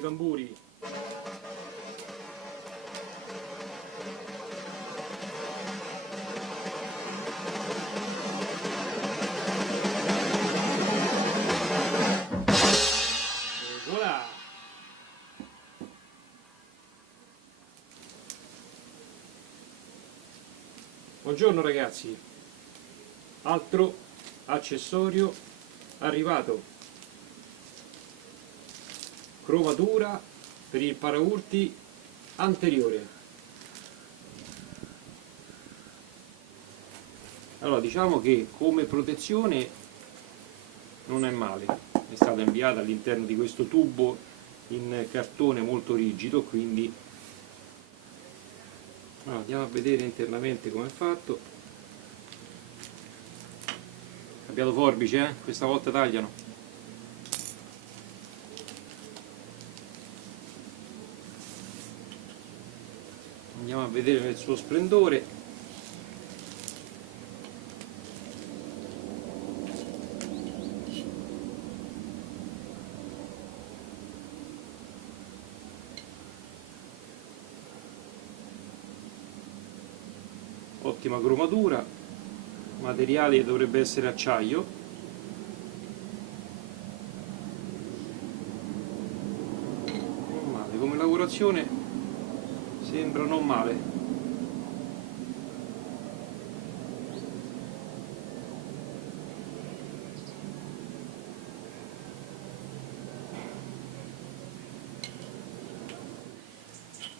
i tamburi. Voilà. Buongiorno ragazzi, altro accessorio arrivato, cromatura per il paraurti anteriore. Allora, diciamo che come protezione non è male, è stata inviata all'interno di questo tubo in cartone molto rigido, quindi allora, andiamo a vedere internamente come è fatto. Cambiato forbice, questa volta tagliano. Andiamo a vedere nel suo splendore. Ottima cromatura, materiale dovrebbe essere acciaio. Non male, come lavorazione sembra non male.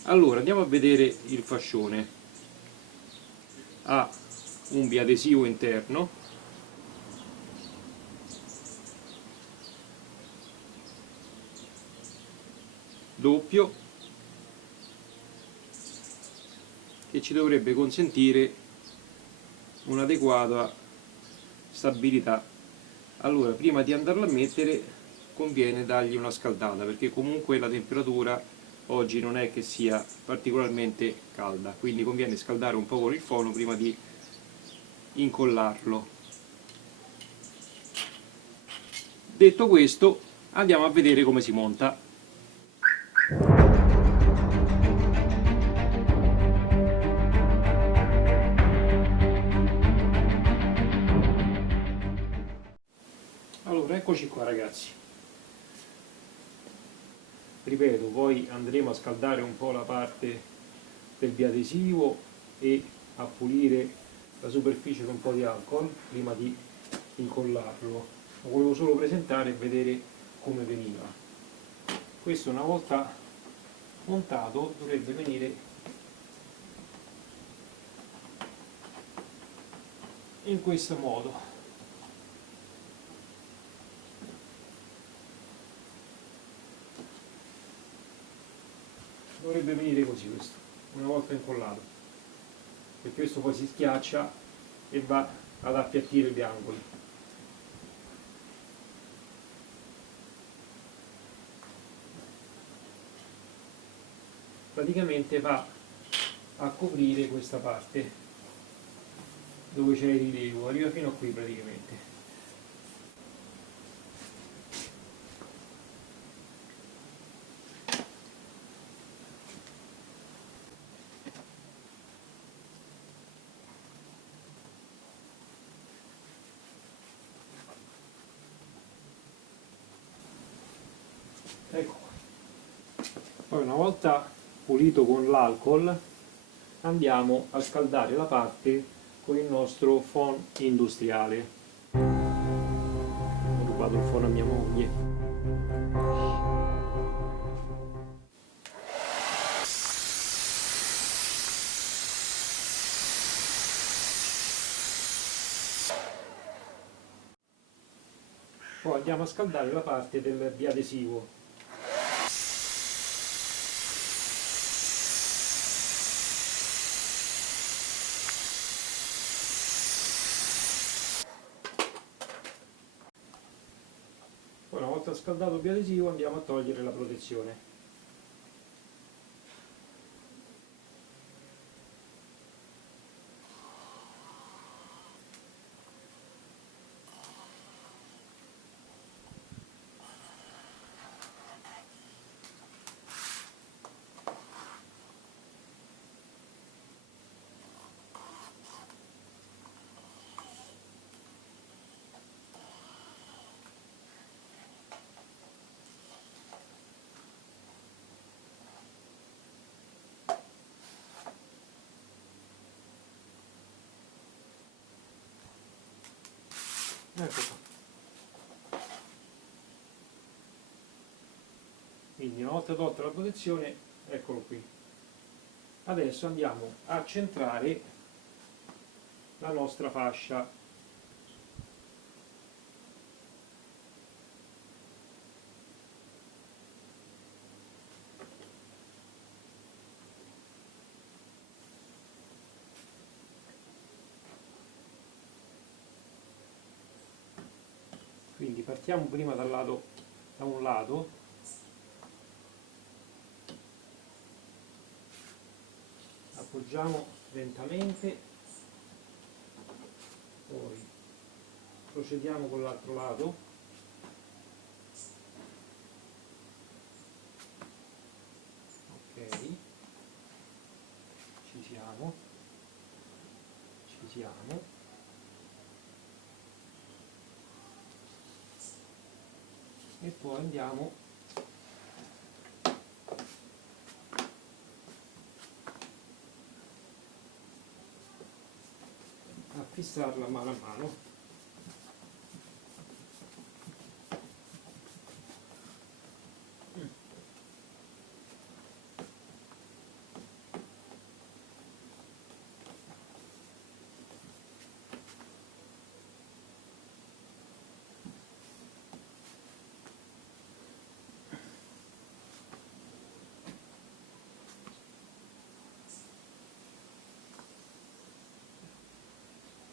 Allora andiamo a vedere il fascione. Ha un biadesivo interno, doppio, che ci dovrebbe consentire un'adeguata stabilità. Allora, prima di andarlo a mettere conviene dargli una scaldata, perché comunque la temperatura oggi non è che sia particolarmente calda, quindi conviene scaldare un po' con il forno prima di incollarlo. Detto questo, andiamo a vedere come si monta. Allora, eccoci qua ragazzi. Ripeto, poi andremo a scaldare un po' la parte del biadesivo e a pulire la superficie con un po' di alcol prima di incollarlo. Lo volevo solo presentare e vedere come veniva. Questo una volta montato dovrebbe venire in questo modo. Dovrebbe venire così questo, una volta incollato, e questo poi si schiaccia e va ad appiattire gli angoli. Praticamente va a coprire questa parte dove c'è il rilievo, arriva fino a qui praticamente. Ecco qua. Poi una volta pulito con l'alcol andiamo a scaldare la parte con il nostro phon industriale. Ho rubato il phon a mia moglie. Poi andiamo a scaldare la parte del biadesivo. Poi una volta scaldato il biadesivo andiamo a togliere la protezione. Ecco qua. Quindi una volta tolta la protezione, eccolo qui. Adesso andiamo a centrare la nostra fascia. Quindi partiamo prima da un lato, appoggiamo lentamente, poi procediamo con l'altro lato, ok, ci siamo, e poi andiamo a fissarla mano a mano.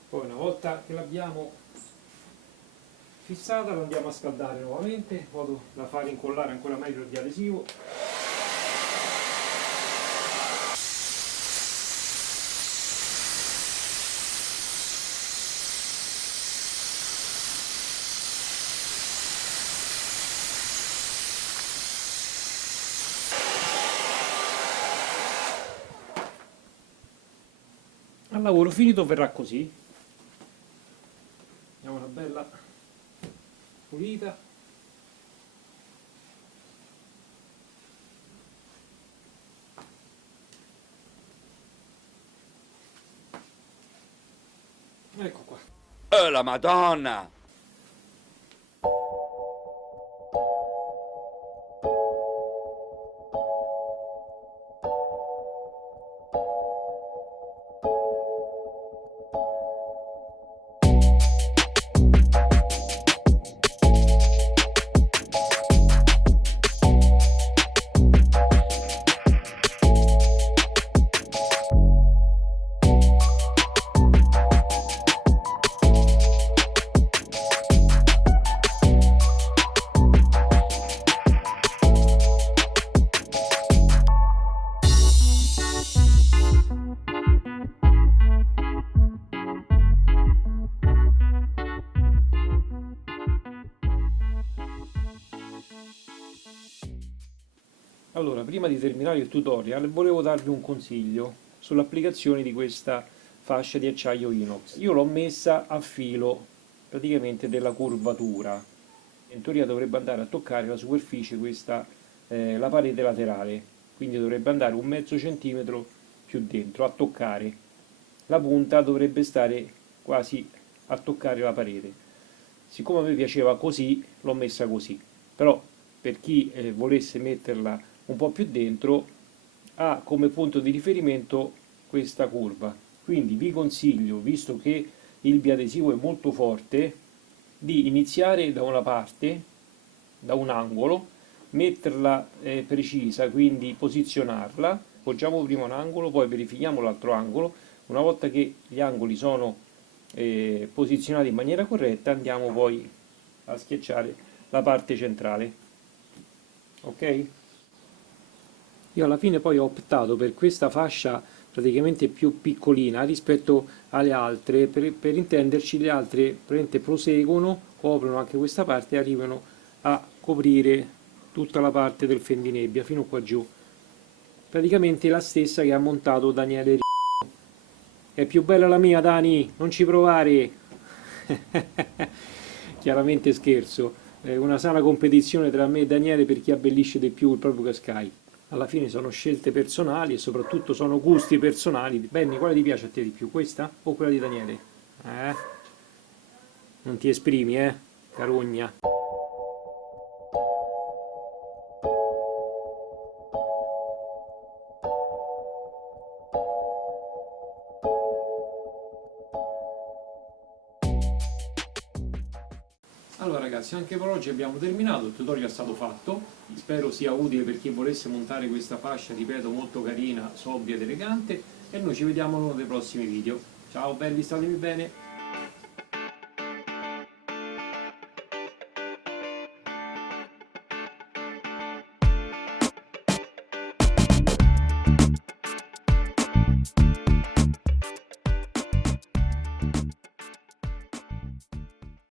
Poi una volta che l'abbiamo fissata la andiamo a scaldare nuovamente in modo da far incollare ancora meglio il biadesivo. Al lavoro finito verrà così. Diamo una bella pulita. Ecco qua. Oh la Madonna! Allora, prima di terminare il tutorial, volevo darvi un consiglio sull'applicazione di questa fascia di acciaio inox. Io l'ho messa a filo praticamente della curvatura. In teoria dovrebbe andare a toccare la superficie, la parete laterale, quindi dovrebbe andare un mezzo centimetro più dentro, a toccare. La punta dovrebbe stare quasi a toccare la parete. Siccome a me piaceva così, l'ho messa così. Però per chi volesse metterla un po' più dentro ha come punto di riferimento questa curva. Quindi vi consiglio, visto che il biadesivo è molto forte, di iniziare da una parte, da un angolo, metterla precisa, quindi posizionarla, poggiamo prima un angolo, poi verifichiamo l'altro angolo. Una volta che gli angoli sono posizionati in maniera corretta, andiamo poi a schiacciare la parte centrale. Ok? Io alla fine poi ho optato per questa fascia praticamente più piccolina rispetto alle altre, per intenderci. Le altre praticamente proseguono, coprono anche questa parte e arrivano a coprire tutta la parte del fendinebbia fino qua giù. Praticamente la stessa che ha montato Daniele R. È più bella la mia, Dani, non ci provare. Chiaramente scherzo, è una sana competizione tra me e Daniele per chi abbellisce di più il proprio Qashqai. Alla fine sono scelte personali e soprattutto sono gusti personali. Benny, quale ti piace a te di più, questa o quella di Daniele? Non ti esprimi, carogna. Allora ragazzi, anche per oggi abbiamo terminato, il tutorial è stato fatto, spero sia utile per chi volesse montare questa fascia, ripeto, molto carina, sobria ed elegante, e noi ci vediamo in uno dei prossimi video. Ciao belli, statemi bene!